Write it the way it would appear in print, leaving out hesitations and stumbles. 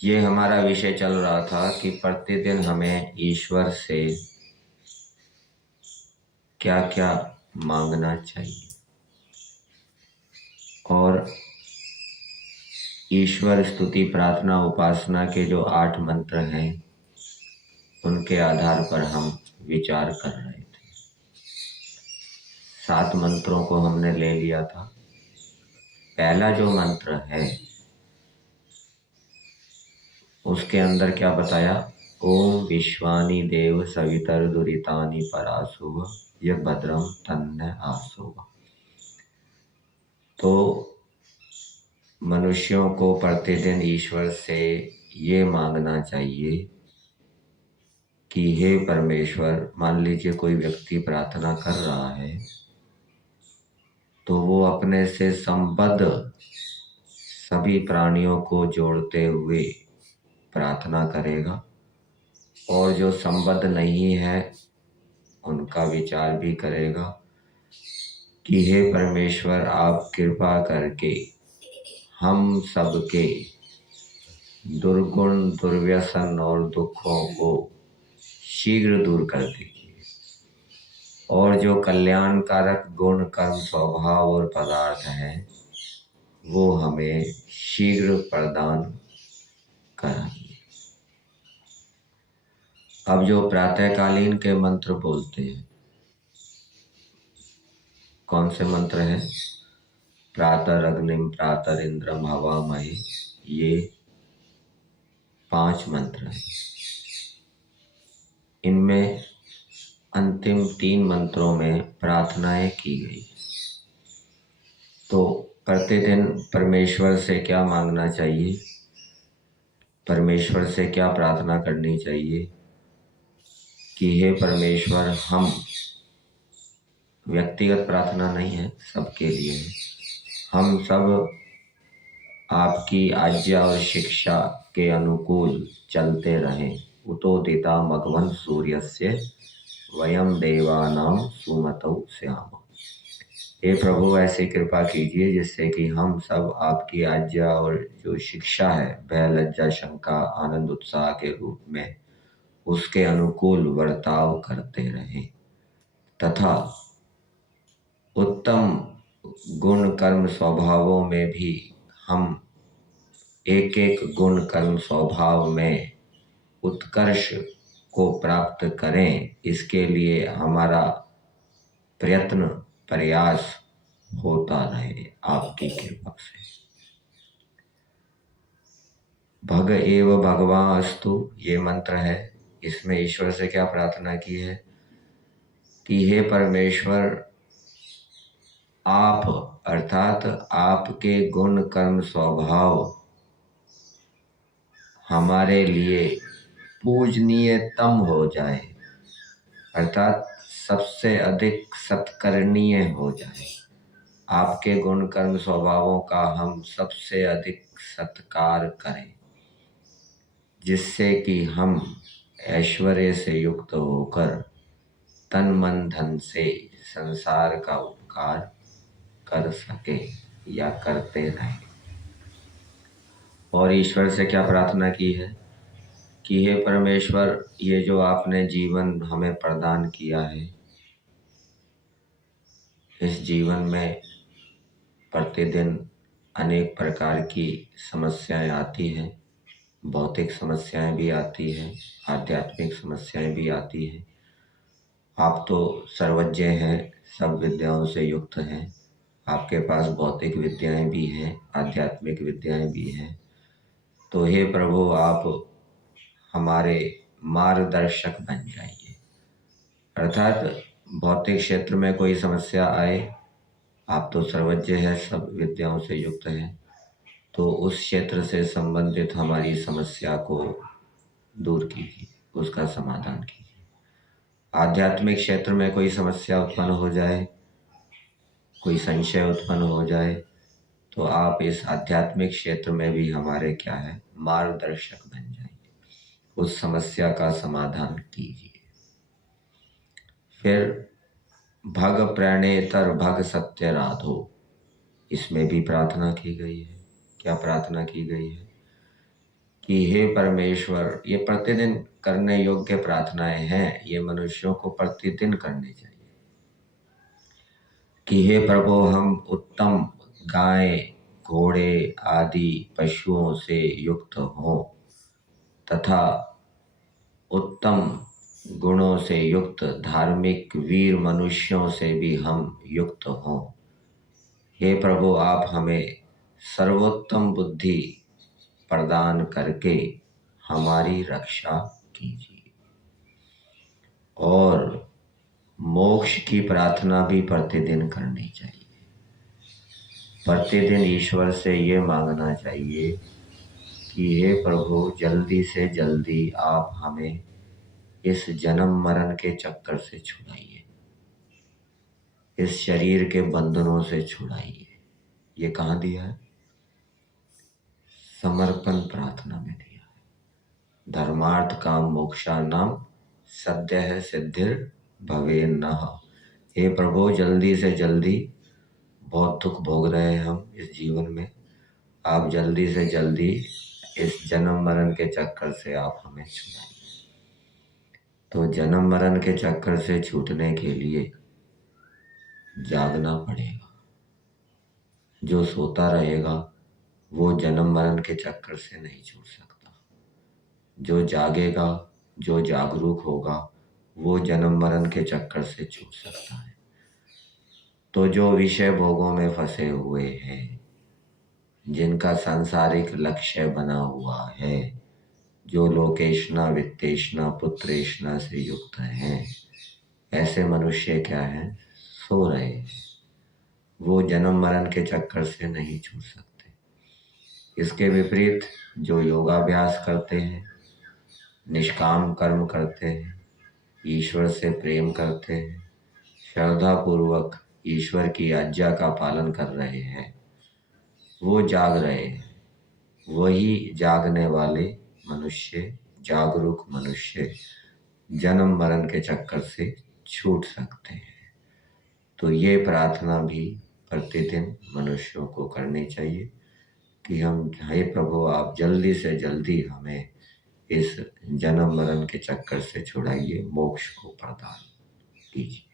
ये हमारा विषय चल रहा था कि प्रतिदिन हमें ईश्वर से क्या क्या मांगना चाहिए और ईश्वर स्तुति प्रार्थना उपासना के जो 8 मंत्र हैं उनके आधार पर हम विचार कर रहे थे। 7 मंत्रों को हमने ले लिया था। पहला जो मंत्र है उसके अंदर क्या बताया? ओम विश्वानि देव सवितर दुरितानि परासुव यह भद्रम तन्न आसुव। तो मनुष्यों को प्रतिदिन ईश्वर से ये मांगना चाहिए कि हे परमेश्वर, मान लीजिए कोई व्यक्ति प्रार्थना कर रहा है तो वो अपने से संबद्ध सभी प्राणियों को जोड़ते हुए प्रार्थना करेगा और जो संबद्ध नहीं है उनका विचार भी करेगा कि हे परमेश्वर, आप कृपा करके हम सबके दुर्गुण दुर्व्यसन और दुखों को शीघ्र दूर कर दीजिए और जो कल्याणकारक गुण कर्म स्वभाव और पदार्थ हैं वो हमें शीघ्र प्रदान कराइए। अब जो प्रातःकालीन के मंत्र बोलते हैं, कौन से मंत्र हैं? प्रातः अग्निम प्रातः इंद्रम हवामहे, ये 5 मंत्र हैं। इनमें अंतिम 3 मंत्रों में प्रार्थनाएं की गई। तो प्रतिदिन परमेश्वर से क्या मांगना चाहिए, परमेश्वर से क्या प्रार्थना करनी चाहिए कि हे परमेश्वर, हम, व्यक्तिगत प्रार्थना नहीं है, सबके लिए है, हम सब आपकी आज्ञा और शिक्षा के अनुकूल चलते रहें। उतोदिता मघवन सूर्यस्य वयम देवानां सुमतौ स्याम। हे प्रभु, ऐसी कृपा कीजिए जिससे कि हम सब आपकी आज्ञा और जो शिक्षा है भय लज्जा शंका आनंद उत्साह के रूप में उसके अनुकूल वर्ताव करते रहें तथा उत्तम गुण कर्म स्वभावों में भी हम एक एक गुण कर्म स्वभाव में उत्कर्ष को प्राप्त करें। इसके लिए हमारा प्रयत्न प्रयास होता रहे आपकी कृपा से। भग एव भगवान अस्तु, ये मंत्र है। इसमें ईश्वर से क्या प्रार्थना की है कि हे परमेश्वर, आप अर्थात आपके गुण कर्म स्वभाव हमारे लिए पूजनीयतम हो जाए, अर्थात सबसे अधिक सत्करणीय हो जाए। आपके गुण कर्म स्वभावों का हम सबसे अधिक सत्कार करें जिससे कि हम ऐश्वर्य से युक्त होकर तन मन धन से संसार का उपकार कर सके या करते रहें। और ईश्वर से क्या प्रार्थना की है कि हे परमेश्वर, ये जो आपने जीवन हमें प्रदान किया है, इस जीवन में प्रतिदिन अनेक प्रकार की समस्याएं आती हैं, भौतिक समस्याएं भी आती हैं, आध्यात्मिक समस्याएं भी आती हैं। आप तो सर्वज्ञ हैं, सब विद्याओं से युक्त हैं, आपके पास भौतिक विद्याएं भी हैं, आध्यात्मिक विद्याएं भी हैं। तो हे प्रभु, आप हमारे मार्गदर्शक बन जाइए, अर्थात भौतिक क्षेत्र में कोई समस्या आए, आप तो सर्वज्ञ है, सब विद्याओं से युक्त हैं, तो उस क्षेत्र से संबंधित हमारी समस्या को दूर कीजिए, उसका समाधान कीजिए। आध्यात्मिक क्षेत्र में कोई समस्या उत्पन्न हो जाए, कोई संशय उत्पन्न हो जाए, तो आप इस आध्यात्मिक क्षेत्र में भी हमारे क्या है, मार्गदर्शक बन जाइए, उस समस्या का समाधान कीजिए। फिर भग प्रणेतर भग सत्य राधो, इसमें भी प्रार्थना की गई है। क्या प्रार्थना की गई है कि हे परमेश्वर, ये प्रतिदिन करने योग्य प्रार्थनाएं हैं, ये मनुष्यों को प्रतिदिन करनी चाहिए कि हे प्रभु, हम उत्तम गाय, घोड़े आदि पशुओं से युक्त हों तथा उत्तम गुणों से युक्त धार्मिक वीर मनुष्यों से भी हम युक्त हों। हे प्रभु, आप हमें सर्वोत्तम बुद्धि प्रदान करके हमारी रक्षा कीजिए। और मोक्ष की प्रार्थना भी प्रतिदिन करनी चाहिए। प्रतिदिन ईश्वर से ये मांगना चाहिए कि हे प्रभु, जल्दी से जल्दी आप हमें इस जन्म मरण के चक्कर से छुड़ाइए, इस शरीर के बंधनों से छुड़ाइए। ये कहाँ दिया है? समर्पण प्रार्थना में दिया है। धर्मार्थ काम मोक्षाणाम सद्यः सिद्धिर भवेन्नः। हे प्रभु, जल्दी से जल्दी, बहुत दुख भोग रहे हैं हम इस जीवन में, आप जल्दी से जल्दी इस जन्म मरण के चक्कर से आप हमें छुड़ाइए। तो जन्म मरण के चक्कर से छूटने के लिए जागना पड़ेगा। जो सोता रहेगा वो जन्म मरण के चक्कर से नहीं छूट सकता। जो जागेगा, जो जागरूक होगा, वो जन्म मरण के चक्कर से छूट सकता है। तो जो विषय भोगों में फंसे हुए हैं, जिनका सांसारिक लक्ष्य बना हुआ है, जो लोकेशना वित्तेशना पुत्रेशना से युक्त हैं, ऐसे मनुष्य क्या हैं? सो रहे हैं। वो जन्म मरण के चक्कर से नहीं छूट सकते। इसके विपरीत जो योगाभ्यास करते हैं, निष्काम कर्म करते हैं, ईश्वर से प्रेम करते हैं, श्रद्धा पूर्वक ईश्वर की आज्ञा का पालन कर रहे हैं, वो जाग रहे हैं। वही जागने वाले मनुष्य, जागरूक मनुष्य जन्म मरण के चक्कर से छूट सकते हैं। तो ये प्रार्थना भी प्रतिदिन मनुष्यों को करनी चाहिए कि हम, हे प्रभु, आप जल्दी से जल्दी हमें इस जन्म मरण के चक्कर से छुड़ाइए, मोक्ष को प्रदान कीजिए।